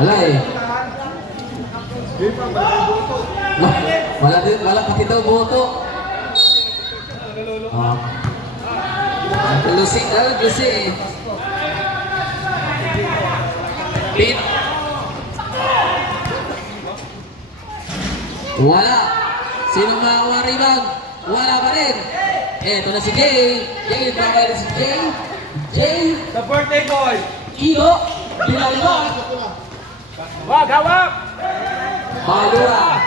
Wala eh. Wala pati daw boto. Lucy eh. Pit. Wala. Sinong makakuha rebound? Wala pa rin. Eto na si Jay. Jay, bakit si Jay? Jay. The birthday boy. Igo. Binalibang. Wag, hawak. Malura.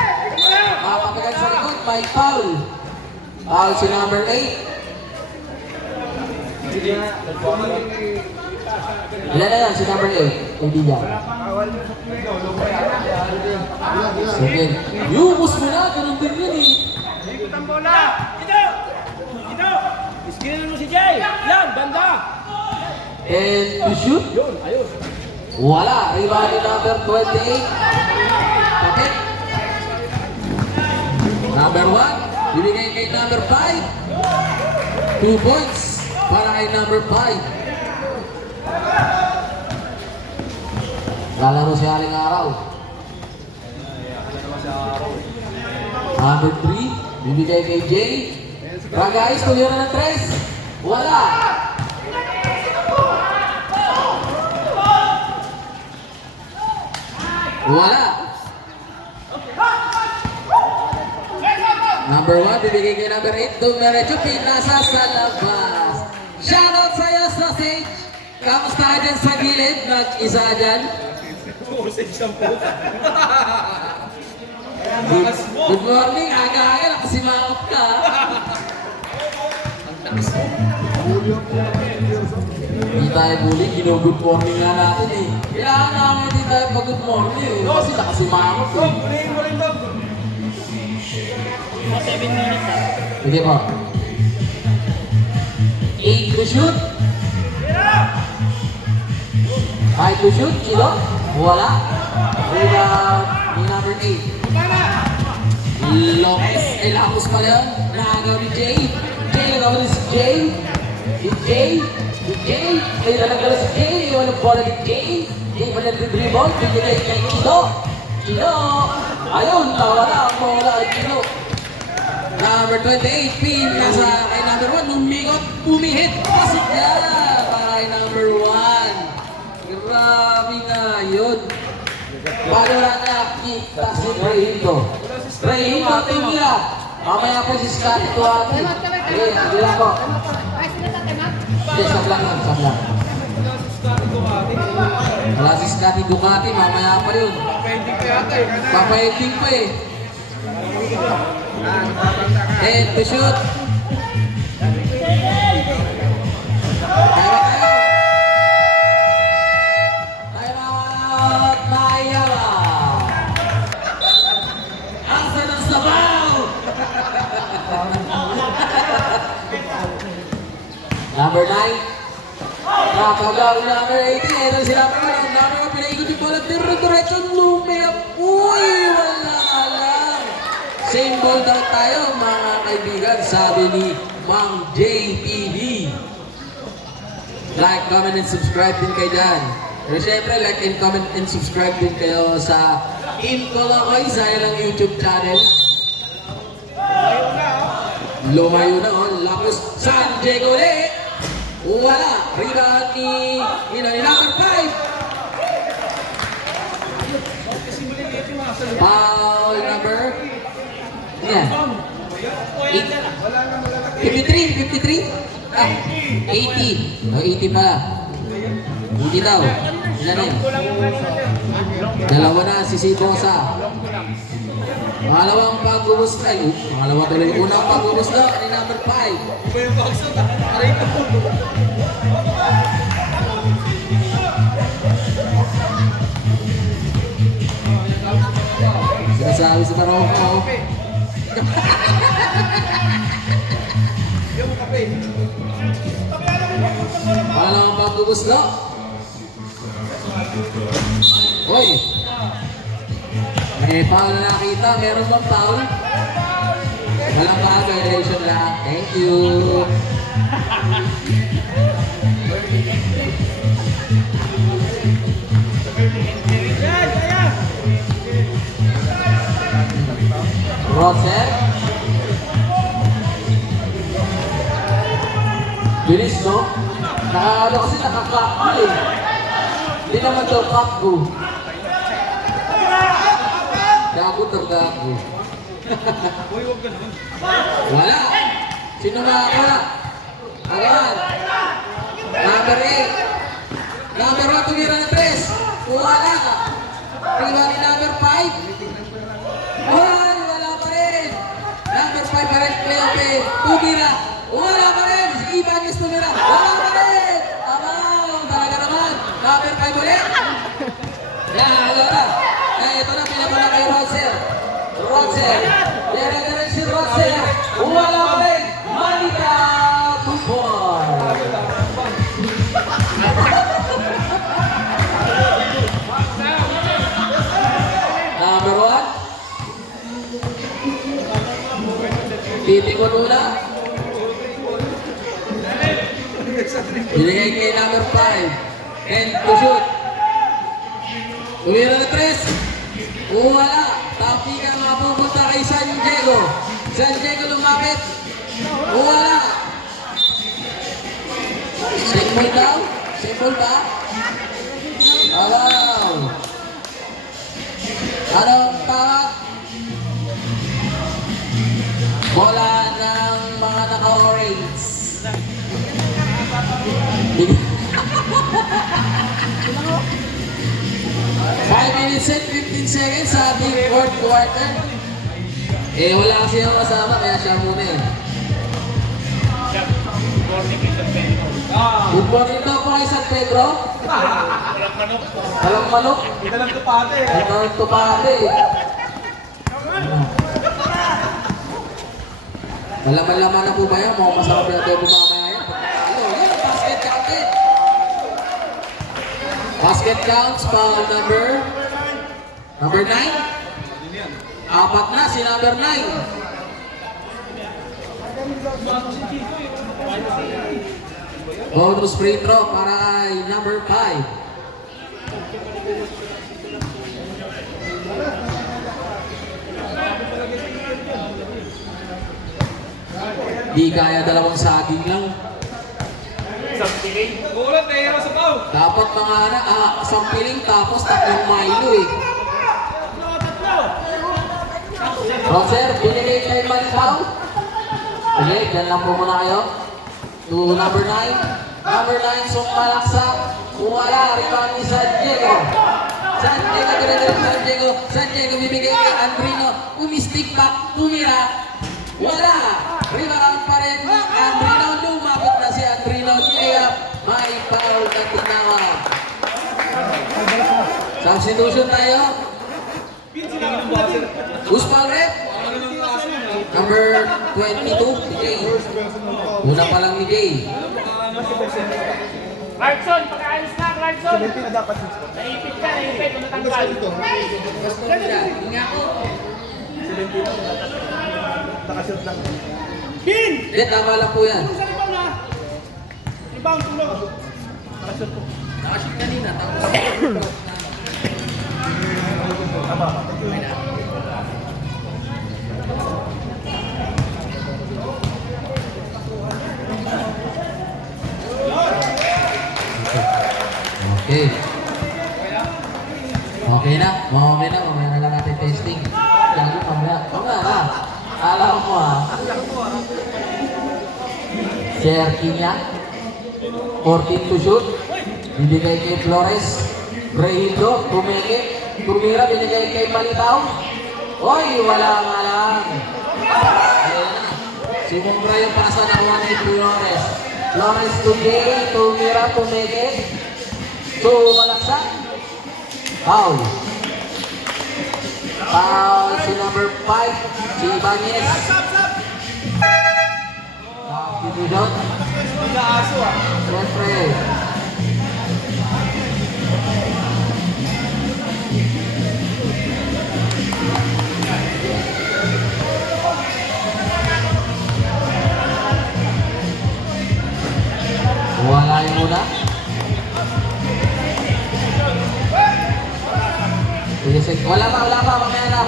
Makapagal sa likod. May foul. Foul si number 8. Ilan na lang si number 8? Hindi niya. Sige. Yumos mo na. Ganun din yun eh. Ikot ang bola. Ito. Iskinin mo si Jay. Yan, banda. And to shoot? Yun, ayos. Wala. Rebound ni number 28. Kapit. Number 1. Bibigay kay number 5. 2 points para kay number 5. Lalaro si Aling Araw. Number 3. Bibigay kay Jay. Guys, tuloy na ng 3. Wala. Wala. Number 1, bibigay kay number 8. Dumiretso, pinasa sa labas. Shoutout sa'yo, Sausage. Kamusta ka dyan sa gilid? Mag-isa dyan? Good morning, aga-aga. Nakasimangot ka. Hindi tayo bully, gino-good morning nga natin eh. Kailangan namin hindi tayo pag-good morning eh. Kasi nakasimangot eh. Bulihin mo rin dog. 7 minutes ah. Sige po. 8 to shoot. 5 to shoot. Chilo. Wala. Rebound ni number 8. Lopez. Lopez pala yun. Nakagaw ni Jay. Jay nagawa ni si Jay. Si Jay. Si Jay. Ay nalagala si Jay. Iwan ang bola ni Jay. Jay pa nag-dribble. Bigyan kay Chilo. Chilo. Ayun. Nawala ang bola kay Chilo. Number 28, pin nasa kay number 1, umikot, umihit, pasok niya para kay number 1. Grabe nga yun. Paano na nakita si Rayito? Rayito, tingla. Mamaya po si Scotty Duarte. Okay, hindi ako. Yes, sablang lang, sablang. Wala si Scotty Ducati, mamaya pa yun. Papaending pa eh. And to shoot. Time out, Mayala. Ang sarang sabaw. Number 9. Nakagaw number 18. Ito si number 1. Number 1, pinaikot yung bola. Diretso, lumiyap. Uy, wala ka lang. Same ball daw tayo mga kaibigan, sabi ni Mang JPD. Like, comment, and subscribe din kayo dyan. Pero syempre, like and comment and subscribe din kayo sa Incolacoy, sa ilang YouTube channel. Lumayo na oh, Lapus San Diego ulit. Wala. Rebound ni number 5. Foul number yan. 53? Ah, 80. Oh, 80 pala. Hindi daw. Ilan na yun? Dalawa na si Sibosa. Pangalawang pag-ubos na. Pangalawa tuloy. Unang pag-ubos na ni number 5. Sinasabi sa Taroko. Pangalawang pag-ubos na. Hoy! May foul na nakita. Meron bang foul? Walang foul. Violation lang. Thank you. Roser. Bilis, no? Kasi nakakakbo eh. Hindi naman daw kakbo. Gago ng gago. Wala. Sino makakala? Ayan. Number 8. Number 1, tumira na 3. Wala. Rivali number 5. Wala pa rin. Number 5 pa rin. Pepe. Tumira. Wala pa rin. Si Ibanez tumira. Wala pa rin. Amaw. Talaga naman. Number 5 ulit. Yan. Alam na. Ito na. Pinabuna kay Roser. Roser. Yan na rin si Roser. Wala pa rin. Manika. 2-4. Number 1. Pipi ko muna. Binigay kay number 5. And to shoot. Tumira na 3. Wala. Tapi ka nga pupunta kay San Diego. San Diego lumapit. Wala. Simple daw? Simple ba? Wow. Anong pangat? Bola ng mga naka-orange. 5 minutes and 15 seconds sa ating fourth quarter. Eh, wala kasi yung kasama, kaya siya muna eh. Good morning daw po kay San Pedro. Walang manok. Ito lang tupate. Ito ang tupate. Malaman-laman na po ba yan? Mukhang masarap yung adobo mamaya yan. Yan, basket counted. Basket counts pa number 9. Apat na si number 9. Bonus free throw para kay number 5. Di kaya dalawang saging lang. Isang piling. Ulat, nahihira sa pao. Dapat mga isang piling tapos 3 Milo eh. Roser, binigay kay Malitaw. Sige, dyan lang po muna kayo. To number 9. Number 9, Sukmalaksak. Wala, rebound ni San Diego. San Diego, San Diego bibigay kay Andrino. Umistik back, tumira. Wala. Rebound pa rin ni Andrino. Lumabot na si Andrino. May foul na tinawag. Substitution tayo. Who's foul rep? Number 22, si Jay. Una pa lang ni Jay. Clarkson, pagkaalis na, Clarkson! Naipit ka, kung natanggal. Nakashoot lang. Hindi, tama lang po yan. Rebound, tulog. Nakashoot po. Nakashoot kanina, tapos. Okay. Okay na. Mamaya na lang natin testing. Lagi mamaya na. Alam mo Cherky niya. 14 to shoot. Binigay kay Flores. Brahildo, tumira, binigay kay Malitaw. Oy, wala nga lang. Ayan na. Simon Bra yung pasa na kuha ni Flores. Flores tumira, Malaksak. Foul. Foul si number 5, si Ibanez. Pinidot. Siyempre. Wala yung muna. Wala pa, mamaya na.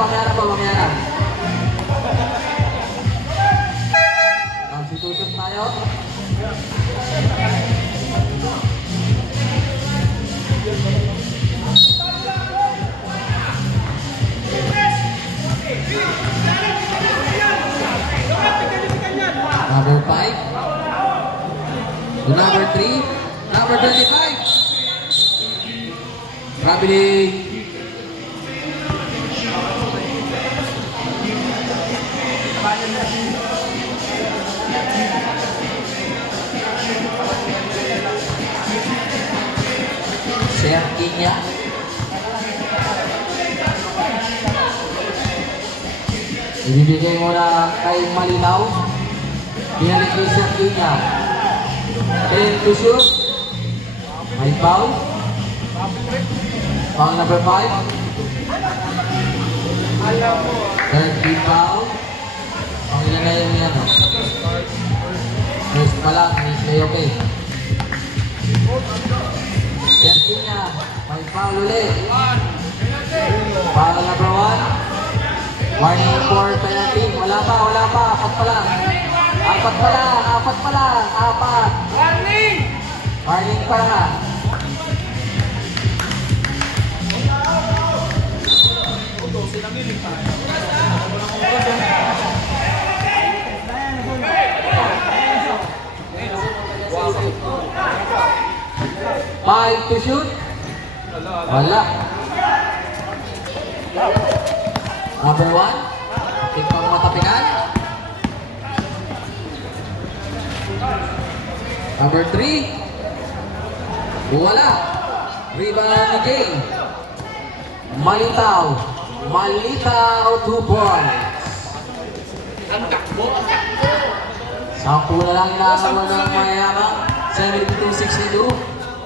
Traveling. Serginya. Ibibigay mo na kay Malinaw. Binalik kay Serginya. 10 to shoot. May foul. Foul number 5. Third team foul. Ang ilan na yun yan. First pa lang. May okay. Serginya. May foul ulit. Foul number 1. Warning for penalty. Wala pa. Apat pa lang. Apat. Warning pa lang. Five to shoot. Wala. Number 1. Tingpang matapingan. Number 3. Wala. Rebound ni Jay. Malitaw. 2 points. Sampu na lang inakawa ng mayamang. 72-62.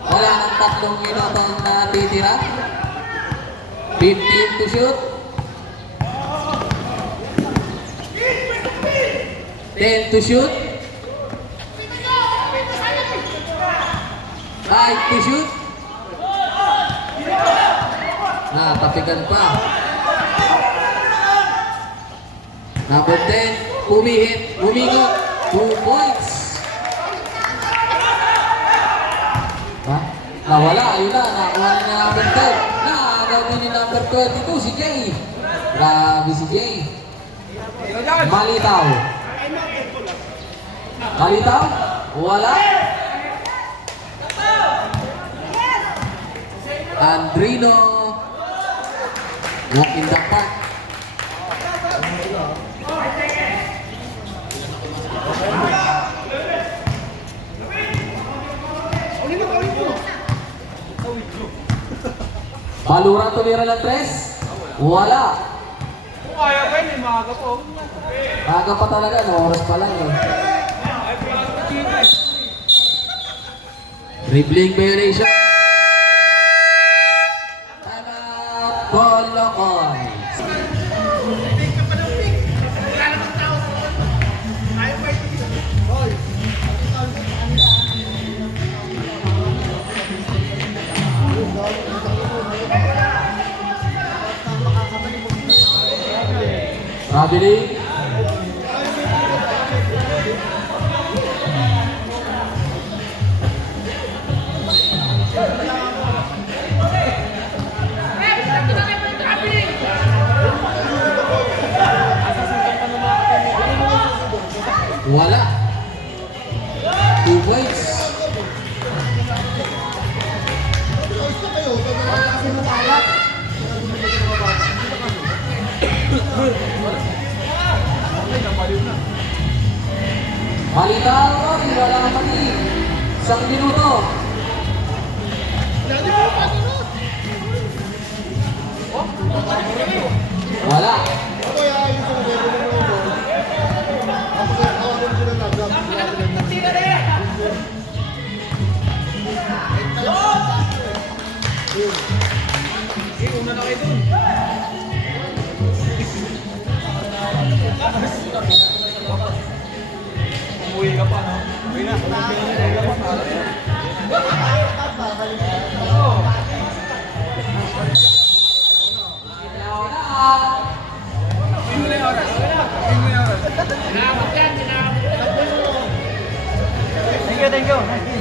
Wala nang 3 minutong natitira. 15 to shoot. 10 to shoot. 5 to shoot. Tapigan pa. Number 10, umihit, umingot, 2 points. Nawala, ayun na, nakuha na number 10. Nagawin ni number 22, si Jay. Grabe si Jay. Malitaw. Wala. Andrino. Walk in the park. Palura tumira ng 3. Wala. Kaya ba yun? Maaga po. Maaga pa talaga, no? Oras pa lang eh. Dribbling violation. Time out. Colocon. Traveling. Wala. 2 points. Malitaw, wala kang pati. 1 minuto. Wala. Una na kayo dun. Umuwi ka pa, no? Uwi na. Thank you.